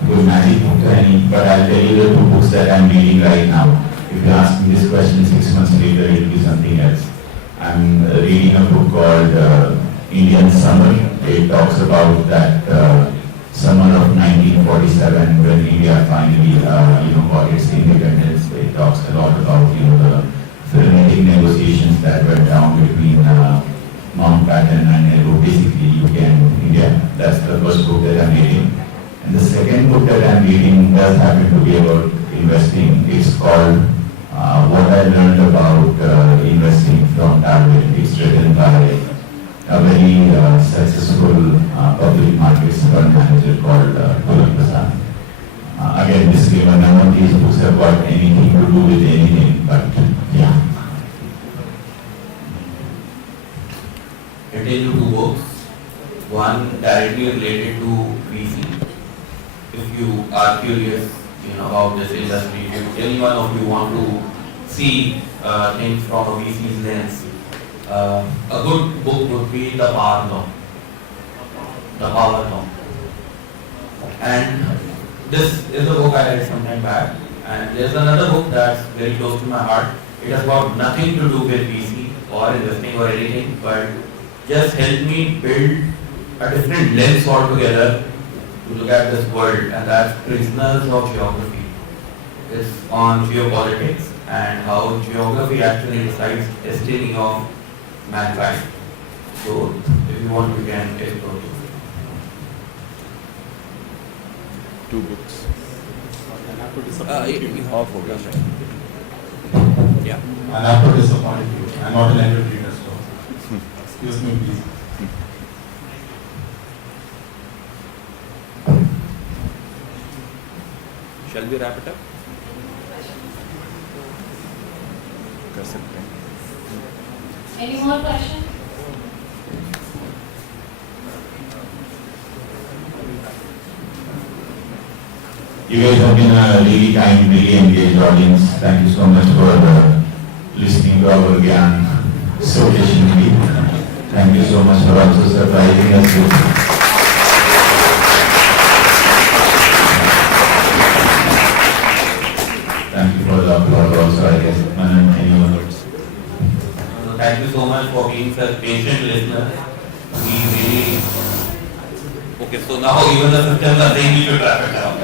Because magic book any, but I'll tell you the two books that I'm reading right now. If you ask me this question 6 months later, it will be something else. I'm reading a book called Indian Summer. It talks about that summer of 1947 when India finally, got its independence. It talks a lot about, the frenetic negotiations that went down between Mountbatten and Nehru, basically UK and India. That's the first book that I'm reading. And the second book that I'm reading does happen to be about investing. It's called What I Learned About Investing from Darwin. It's written by a very successful public markets fund manager called Puran Prasad. Again, disclaimer, none of these books have got anything to do with anything, but yeah. I tell you two books. One directly related to VC. If you are curious, about this industry, if any one of you want to see things from a VC's lens, a good book would be The Power Law. The Power Law. And this is a book I read some time back. And there's another book that's very close to my heart. It has got nothing to do with VC or investing or anything, but just helped me build a different lens altogether to look at this world, and that's Prisoners of Geography. It's on geopolitics and how geography actually decides destiny of mankind. So, if you want, you can explore this. Two books. I'll have to disappoint you. Yeah. I'll have to disappoint you. I'm not an avid reader, so excuse me, please. Shall we wrap it up? कर सकते हैं. Any more questions? You guys have been a really kind, really engaged audience. Thank you so much for listening to our Gyan so patiently. Thank you so much for also surprising us with thank you for the applause also, I guess. Any words? Thank you so much for being such patient listeners. We really... Okay, so now even the systems are saying we should wrap it down.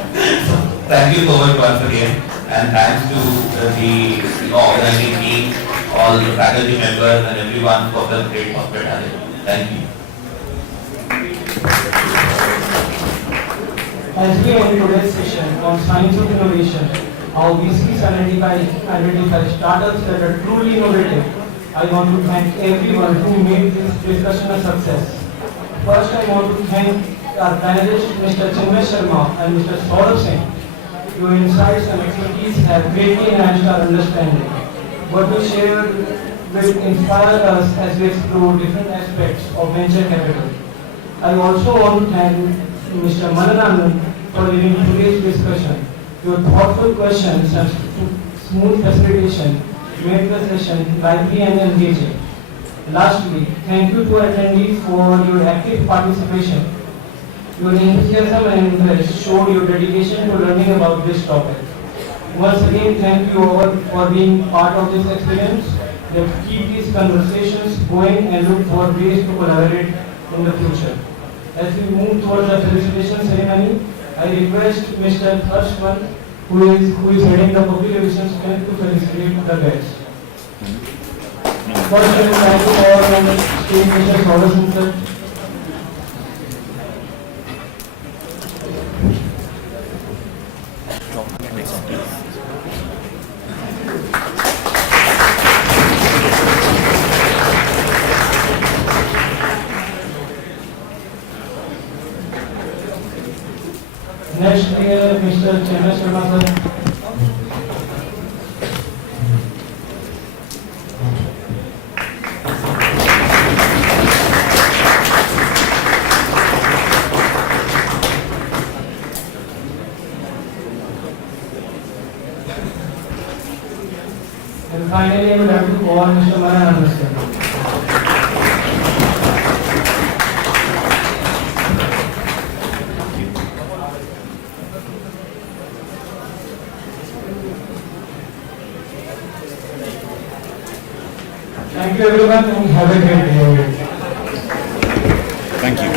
Thank you so much once again, and thanks to the organizing team, all the faculty members and everyone for the great hospitality. Thank you. As we end today's session on science of innovation, how VCs identify startups that are truly innovative, I want to thank everyone who made this discussion a success. First, I want to thank our panelists, Mr. Chinmay Sharma and Mr. Saurabh Singh. Your insights and expertise have greatly enhanced our understanding. What you shared will inspire us as we explore different aspects of venture capital. I also want to thank Mr. Mananandan for leading today's discussion. Your thoughtful questions have smooth facilitation made the session lively and engaging. Lastly, thank you to attendees for your active participation. Your enthusiasm and interest showed your dedication to learning about this topic. Once again, thank you all for being part of this experience. Let's keep these conversations going and look for ways to collaborate in the future. As we move towards the felicitation ceremony, I request Mr. Harshman, who is heading the public relations unit, to felicitate the guests. First, I would like to call on stage Mr. Saudasan sir. Next, Mr. Chena Sharma sir. And finally, I would like to call Mr. Varanasi sir. Thank you everyone and have a great day. Thank you.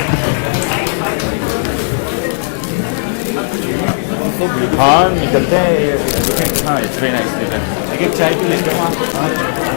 हाँ निकलते हैं हाँ it's very nice एक एक चाय P लेते हैं वहाँ